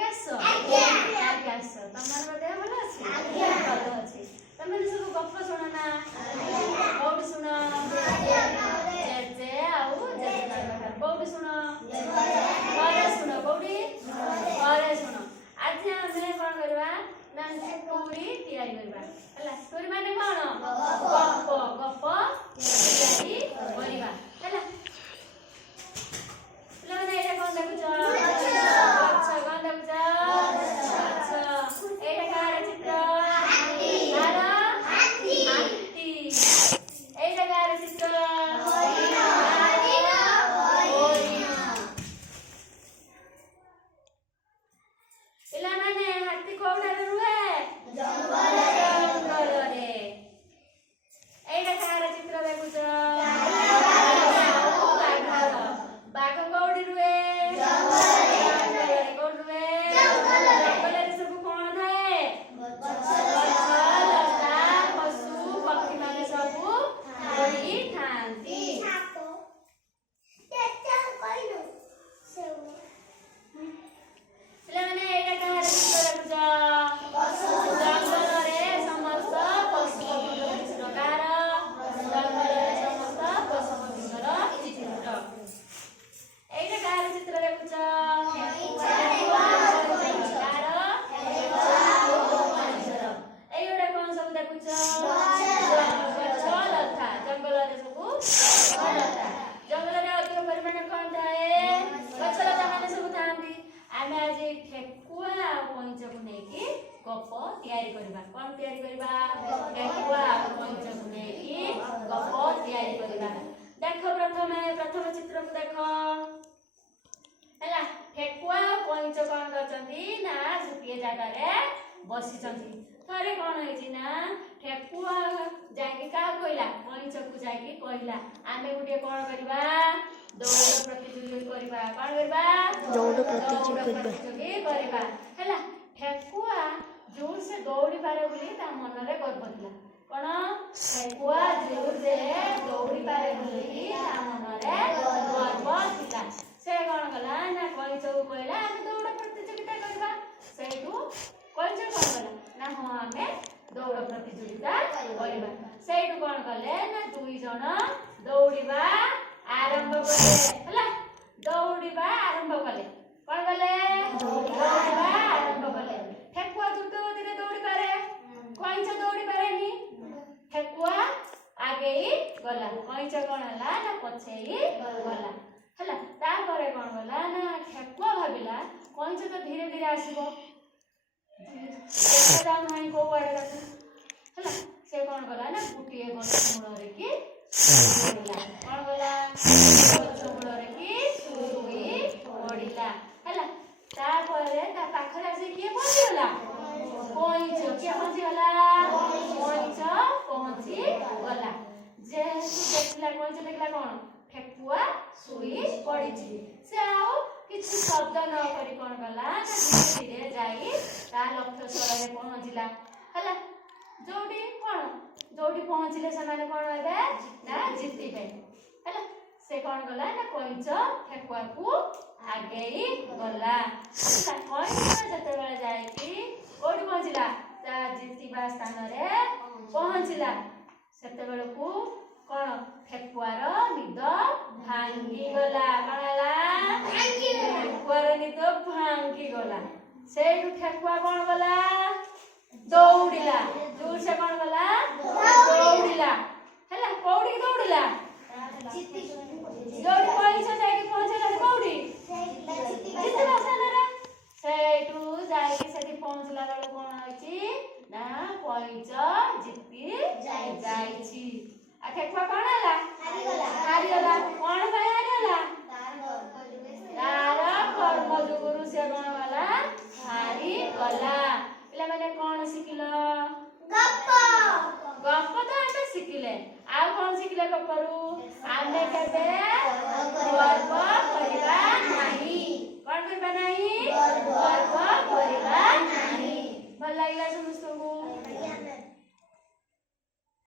ଆସ ତମର ଦେହ ଭଲ ଅଛି ଭଲ ଅଛି ତମେ ସବୁ ଗପ ଶୁଣ ନା କୋଉଠି ଶୁଣ ଜେଜେ ଆଉ ଜେଜେମା କୋଉଠି ଶୁଣ ଘରେ ଶୁଣ କୋଉଠି ଘରେ ଶୁଣ ଆଜି ଆମେ କଣ କରିବା ନା ଷ୍ଟୋରି ତିଆରି କରିବା ହେଲା ଷ୍ଟୋରି ମାନେ କଣ ଗପ ତିଆରି କରିବା ହେଲା ପିଲାମାନେ ଏଇଟା କଣ ଦେଖୁଛ देख प्रथम चित्र को देख है ठेकुआ कंच कौन करछंती ना गोटे जगह रे बसिछंती थरे कौन होइछि ना ठेकुआ जाकी का कहला कंच को जाकी कहला आमे गुटे कौन करबा दौड़ प्रतियोगिता करबा कौन करबा दौड़ प्रतियोगिता करबा हैला ठेकुआ जोर से दौड़ी पारे बोली ता मन रे गर्व थिला कोन ठेकुआ जोर से दौड़ी पारे बोली ता मन रे गर्व थिला से कौन कला ना कंच को कहला आमे दौड़ प्रतियोगिता करबा सेठू कंच कौन कला ना हां आमे दौड़ प्रतियोगिता करबा सेठू कौन कले ना दुई जण दौड़ीबा आरंभ कले हला दौड़ीबा आरंभ कले कौन कले दौड़ीबा आरंभ कले ठेकुआ द्रुत गति दौड़ी पारे कंच दौड़ी पारेनी ठेकुआ आगे ही गला कंच कौन हला ना पछे ही गला हला तापरे कौन गला ना ठेकुआ भाबिला कंच तो धीरे धीरे आसीबो देखा नाही को वाडे जातु हला से कौन गला ना गुटिए गछ मूल रे की पड़िला कौन गला गछ मूल रे की सुई पड़िला हला तापरे ता पाखरे आसी के पहुंचीला कंच के पहुंचीला कंच पहुंची गला जे देखला कंच देखला कोन ठेकुआ सुई पड़ीची से आउ किछि शब्द न करी कोन गला धीरे धीरे जाई ता लक्ष्य स्थल रे पहुंचीला हला जोडी कोन जोडी पहुंचीले से माने कोन हेबे ना जितिबे हला से कोन गला ना कंच ठेकुआ को आगे ही गला ता कंच जते बेले जाई कि कोडी पहुंचीला ता जितिबा स्थान रे पहुंचीला सेते बेले को कोन ठेकुआर निद भांगी गला कोनला ठेकुआर निद भांगी गला सेठू ठेकुआ कोन गला दौड़िला जोर से कोन गला दौड़िला हला कोडी दौड़िला जोडी पैसा जाई पहुंचला कोडी जितला स्थान सेठू जाई सेठी पहुंचला बेले कोन होइची ना पैसा जिति जाईची आ ठेकुआ कोन हला हारी गला कोन भाई हारी गला तार कर्म जोगुरु से कोन गला हारी गला पिला माने कोन सिखिलो गप्प गप्प तो आमे सिखिले आ कोन सिखिले गप्परू आमे केबे